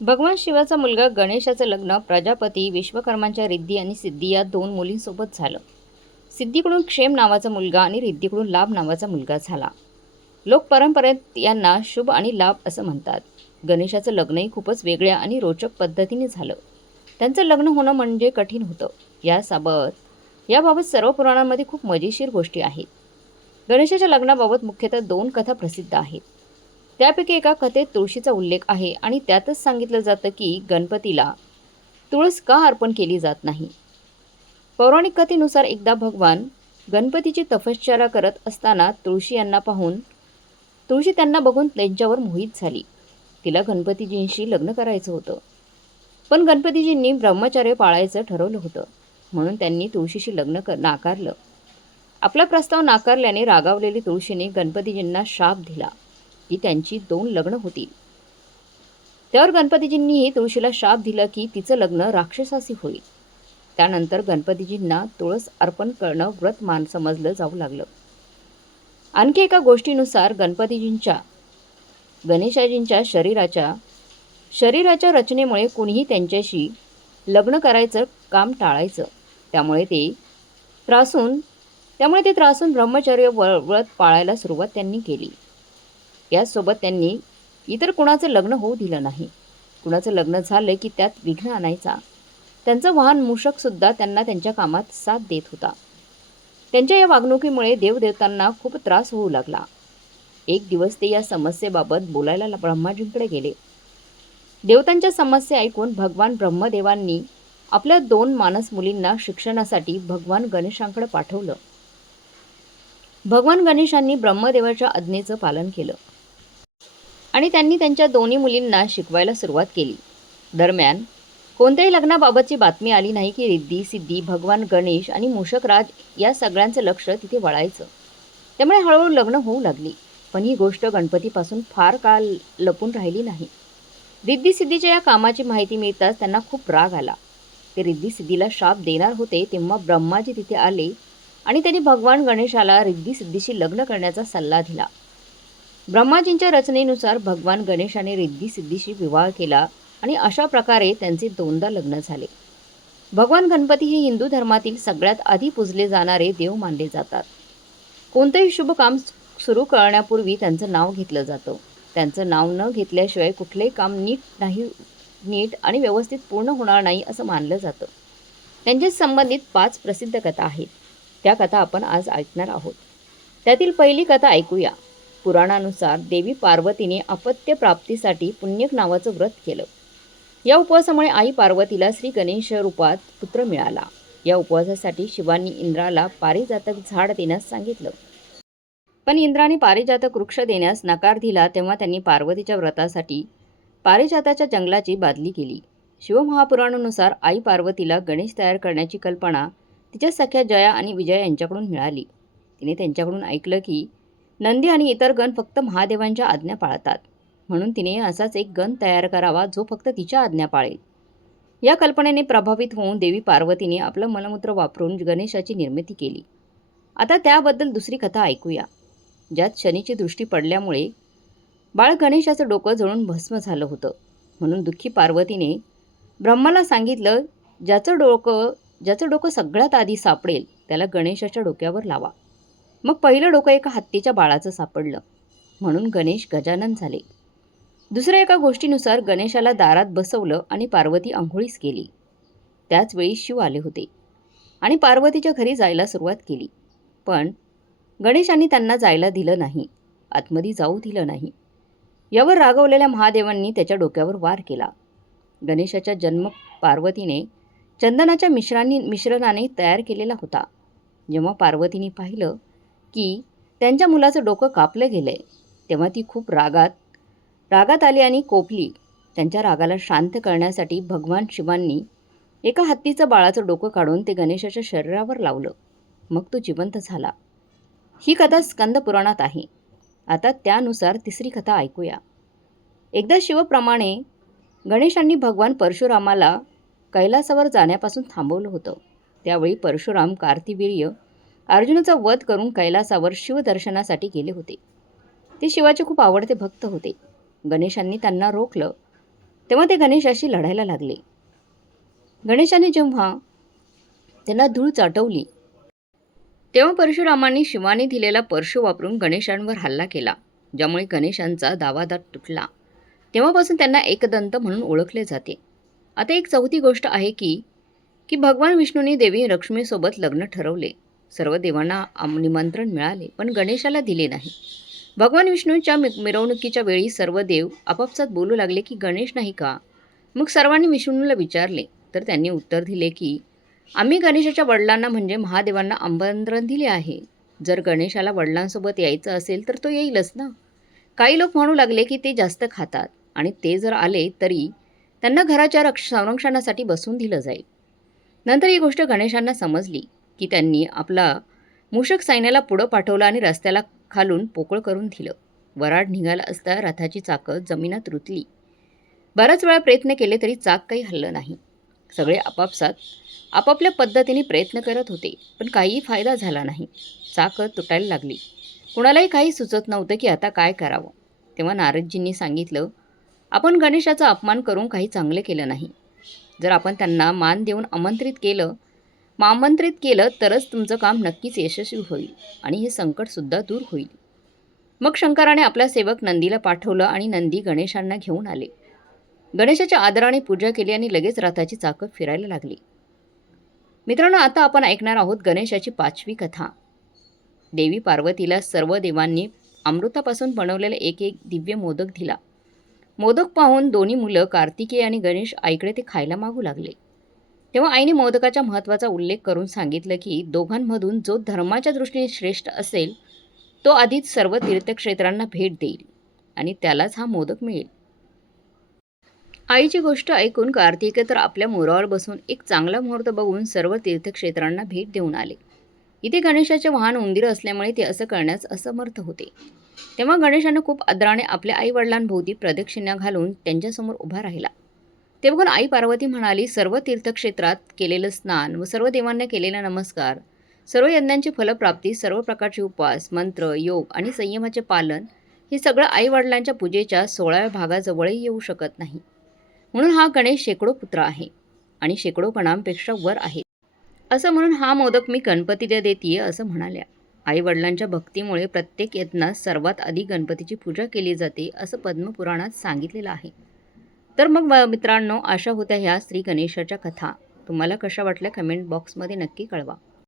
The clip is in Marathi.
भगवान शिवाचा मुलगा गणेशाचं लग्न प्रजापती विश्वकर्मांच्या रिद्धी आणि सिद्धी या दोन मुलींसोबत झालं. सिद्धीकडून क्षेम नावाचा मुलगा आणि रिद्धीकडून लाभ नावाचा मुलगा झाला. लोक परंपरेत यांना शुभ आणि लाभ असं म्हणतात. गणेशाचं लग्नही खूपच वेगळ्या आणि रोचक पद्धतीने झालं. त्यांचं लग्न होणं म्हणजे कठीण होतं. यासाबत याबाबत सर्व पुराणांमध्ये खूप मजेशीर गोष्टी आहेत. गणेशाच्या लग्नाबाबत मुख्यतः दोन कथा प्रसिद्ध आहेत. त्यापैकी एका कथेत तुळशीचा उल्लेख आहे आणि त्यातच सांगितलं जातं की गणपतीला तुळस का अर्पण केली जात नाही? पौराणिक कथेनुसार एकदा भगवान गणपतीची तपश्चर्या करत असताना तुळशी यांना पाहून तुळशी त्यांना बघून त्यांच्यावर मोहित झाली. तिला गणपतीजींशी लग्न करायचं होतं. पण गणपतीजींनी ब्रह्मचर्य पाळायचं ठरवलं होतं. म्हणून त्यांनी तुळशीशी लग्न कर नाकारलं. आपला प्रस्ताव नाकारल्याने रागावलेली तुळशीने गणपतीजींना शाप दिला. की त्यांची दोन लग्न होतील त्यावर गणपतीजींनीही तुळशीला शाप दिला की तिचं लग्न राक्षसाशी होईल. त्यानंतर गणपतीजींना तुळस अर्पण करणं व्रत मान समजलं जाऊ लागलं. आणखी एका गोष्टीनुसार गणपतीजींच्या गणेशाजींच्या शरीराच्या शरीराच्या रचनेमुळे कुणीही त्यांच्याशी लग्न करायचं काम टाळायचं. त्यामुळे ते त्रासून त्यामुळे ते त्रासून ब्रह्मचर्य व व्रत पाळायला सुरुवात त्यांनी केली. याचसोबत त्यांनी इतर कुणाचं लग्न होऊ दिलं नाही. कुणाचं लग्न झालं की त्यात विघ्न आणायचा. त्यांचं वाहन मूषकसुद्धा त्यांना त्यांच्या कामात साथ देत होता. त्यांच्या या वागणुकीमुळे देवदेवतांना खूप त्रास होऊ लागला. एक दिवस ते या समस्येबाबत बोलायला ब्रह्माजींकडे गेले. देवतांच्या समस्या ऐकून भगवान ब्रह्मदेवांनी आपल्या दोन मानस मुलींना शिक्षणासाठी भगवान गणेशांकडे पाठवलं. भगवान गणेशांनी ब्रह्मदेवाच्या आज्ञेचं पालन केलं. आणि त्यांनी त्यांच्या दोन्ही मुलींना शिकवायला सुरुवात केली. दरम्यान कोणत्याही लग्नाबाबतची बातमी आली नाही की रिद्धी सिद्धी भगवान गणेश आणि मूषकराज या सगळ्यांचं लक्ष तिथे वळायचं. त्यामुळे हळूहळू लग्न होऊ लागली पण ही गोष्ट गणपतीपासून फार काळ लपून राहिली नाही. रिद्धी सिद्धीच्या या कामाची माहिती मिळताच त्यांना खूप राग आला. ते रिद्धी सिद्धीला शाप देणार होते तेव्हा ब्रह्माजी तिथे आले आणि त्यांनी भगवान गणेशाला रिद्धी सिद्धीशी लग्न करण्याचा सल्ला दिला. ब्रह्माजींच्या रचनेनुसार भगवान गणेशाने रिद्धी सिद्धीशी विवाह केला आणि अशा प्रकारे त्यांचे दोनदा लग्न झाले. भगवान गणपती हे हिंदू धर्मातील सगळ्यात आधी पूजले जाणारे देव मानले जातात. कोणतंही शुभ काम सुरू करण्यापूर्वी त्यांचं नाव घेतलं जातं. त्यांचं नाव न घेतल्याशिवाय कुठलंही काम नीट नाही नीट आणि व्यवस्थित पूर्ण होणार नाही असं मानलं जातं. त्यांच्या संबंधित पाच प्रसिद्ध कथा आहेत. त्या कथा आपण आज ऐकणार आहोत. त्यातील पहिली कथा ऐकूया. पुराणानुसार देवी पार्वतीने अपत्य प्राप्तीसाठी पुण्यक नावाचं व्रत केलं. या उपवासामुळे आई पार्वतीला श्री गणेश रूपात पुत्र मिळाला. या उपवासासाठी शिवांनी इंद्राला पारिजातक झाड देण्यास सांगितलं. पण इंद्राने पारिजातक वृक्ष देण्यास नकार दिला तेव्हा त्यांनी पार्वतीच्या व्रतासाठी पारिजाताच्या जंगलाची बादली केली. शिवमहापुराणानुसार आई पार्वतीला गणेश तयार करण्याची कल्पना तिच्या सख्या जया आणि विजया यांच्याकडून मिळाली. तिने त्यांच्याकडून ऐकलं की नंदी आणि इतर गण फक्त महादेवांच्या आज्ञा पाळतात. म्हणून तिने असाच एक गण तयार करावा जो फक्त तिच्या आज्ञा पाळेल. या कल्पनेने प्रभावित होऊन देवी पार्वतीने आपलं मलमूत्र वापरून गणेशाची निर्मिती केली. आता त्याबद्दल दुसरी कथा ऐकूया. ज्यात शनीची दृष्टी पडल्यामुळे बाळ गणेशाचं डोकं जळून भस्म झालं होतं. म्हणून दुःखी पार्वतीने ब्रह्माला सांगितलं ज्याचं डोकं ज्याचं डोकं सगळ्यात आधी सापडेल त्याला गणेशाच्या डोक्यावर लावा. मग पहिलं डोकं एका हत्तीच्या बाळाचं सापडलं. म्हणून गणेश गजानन झाले. दुसऱ्या एका गोष्टीनुसार गणेशाला दारात बसवलं आणि पार्वती आंघोळीस गेली. त्याचवेळी शिव आले होते. आणि पार्वतीच्या घरी जायला सुरुवात केली. पण गणेशांनी त्यांना जायला दिलं नाही. आतमध्ये जाऊ दिलं नाही. यावर रागवलेल्या महादेवांनी त्याच्या डोक्यावर वार केला. गणेशाचा जन्म पार्वतीने चंदनाच्या मिश्रांनी मिश्रणाने तयार केलेला होता. जेव्हा पार्वतीने पाहिलं की त्यांच्या मुलाचं डोकं कापलं गेलं आहे तेव्हा ती खूप रागात रागात आली आणि कोपली. त्यांच्या रागाला शांत करण्यासाठी भगवान शिवांनी एका हत्तीचं बाळाचं डोकं काढून ते गणेशाच्या शरीरावर लावलं. मग तो जिवंत झाला. ही कथा स्कंद पुराणात आहे. आता त्यानुसार तिसरी कथा ऐकूया. एकदा शिवप्रमाणे गणेशांनी भगवान परशुरामाला कैलासावर जाण्यापासून थांबवलं होतं. त्यावेळी परशुराम कार्तिवीर्य अर्जुनाचा वध करून कैलासावर शिवदर्शनासाठी गेले होते. ते शिवाचे खूप आवडते भक्त होते. गणेशांनी त्यांना रोखलं. तेव्हा ते गणेशाशी लढायला लागले. गणेशाने जेव्हा त्यांना धूळ चाटवली तेव्हा परशुरामांनी शिवाने दिलेला परशु वापरून गणेशांवर हल्ला केला ज्यामुळे गणेशांचा दावादात तुटला. तेव्हापासून त्यांना एकदंत म्हणून ओळखले जाते. आता एक चौथी गोष्ट आहे की की भगवान विष्णूंनी देवी लक्ष्मीसोबत लग्न ठरवले. सर्व देवांना निमंत्रण मिळाले पण गणेशाला दिले नाही. भगवान विष्णूंच्या मि- मिरवणुकीच्या वेळी सर्व देव आपापसात बोलू लागले की गणेश नाही का? मग सर्वांनी विष्णूला विचारले. तर त्यांनी उत्तर दिले की आम्ही गणेशाच्या वडिलांना म्हणजे महादेवांना आमंत्रण दिले आहे. जर गणेशाला वडिलांसोबत यायचं असेल तर तो येईलच ना. काही लोक म्हणू लागले की ते जास्त खातात आणि ते जर आले तरी त्यांना घराच्या रक्ष संरक्षणासाठी बसून दिलं जाईल. नंतर ही गोष्ट गणेशांना समजली. की त्यांनी आपला मूषक सैन्याला पुढं पाठवलं आणि रस्त्याला खालून पोकळ करून दिलं. वराड निघाला असता रथाची चाकं जमिनात रुतली. बराच वेळा प्रयत्न केले तरी चाक काही हल्लं नाही. सगळे आपापसात आपापल्या पद्धतीने प्रयत्न करत होते पण काहीही फायदा झाला नाही. चाकं तुटायला लागली. कुणालाही काही सुचत नव्हतं की आता काय करावं. तेव्हा नारदजींनी सांगितलं आपण गणेशाचा अपमान करून काही चांगलं केलं नाही. जर आपण त्यांना मान देऊन आमंत्रित केलं मग आमंत्रित केलं तरच तुमचं काम नक्कीच यशस्वी होईल आणि हे संकटसुद्धा दूर होईल. मग शंकराने आपला सेवक नंदीला पाठवलं आणि नंदी गणेशांना घेऊन आले. गणेशाच्या आदराने पूजा केली आणि लगेच रथाची चाकं फिरायला लागली. मित्रांनो आता आपण ऐकणार आहोत गणेशाची पाचवी कथा. देवी पार्वतीला सर्व देवांनी अमृतापासून बनवलेला एक एक दिव्य मोदक दिला. मोदक पाहून दोन्ही मुलं कार्तिकेय आणि गणेश आईकडे ते खायला मागू लागले. तेव्हा आईने मोदकाच्या महत्त्वाचा उल्लेख करून सांगितलं की दोघांमधून जो धर्माच्या दृष्टीने श्रेष्ठ असेल तो आधीच सर्व तीर्थक्षेत्रांना भेट देईल आणि त्यालाच हा मोदक मिळेल. आईची गोष्ट ऐकून कार्तिके तर आपल्या मोरावर बसून एक चांगला मुहूर्त बघून सर्व तीर्थक्षेत्रांना भेट देऊन आले. इथे गणेशाचे वाहन उंदीर असल्यामुळे ते असं करण्यास असमर्थ होते. तेव्हा गणेशानं खूप आदराने आपल्या आई वडिलांभोवती प्रदक्षिणा घालून त्यांच्यासमोर उभा राहिला. ते बघून आई पार्वती म्हणाली सर्व तीर्थक्षेत्रात केलेलं स्नान व सर्व देवांना केलेला नमस्कार. सर्व यज्ञांची फलप्राप्ती सर्व प्रकारचे उपवास मंत्र योग आणि संयमाचे पालन हे सगळं आईवडिलांच्या पूजेच्या सोळाव्या भागाजवळही येऊ शकत नाही. म्हणून हा गणेश शेकडो पुत्र आहे आणि शेकडो गणांपेक्षा वर आहे. असं म्हणून हा मोदक मी गणपतीला देतीये असं म्हणाल्या. आईवडिलांच्या भक्तीमुळे प्रत्येक यज्ञात सर्वात आधी गणपतीची पूजा केली जाते असं पद्मपुराणात सांगितलेलं आहे. तर मग मित्रांनो अशा होत्या ह्या श्री गणेशाच्या कथा. तुम्हाला कशा वाटल्या कमेंट बॉक्समध्ये नक्की कळवा.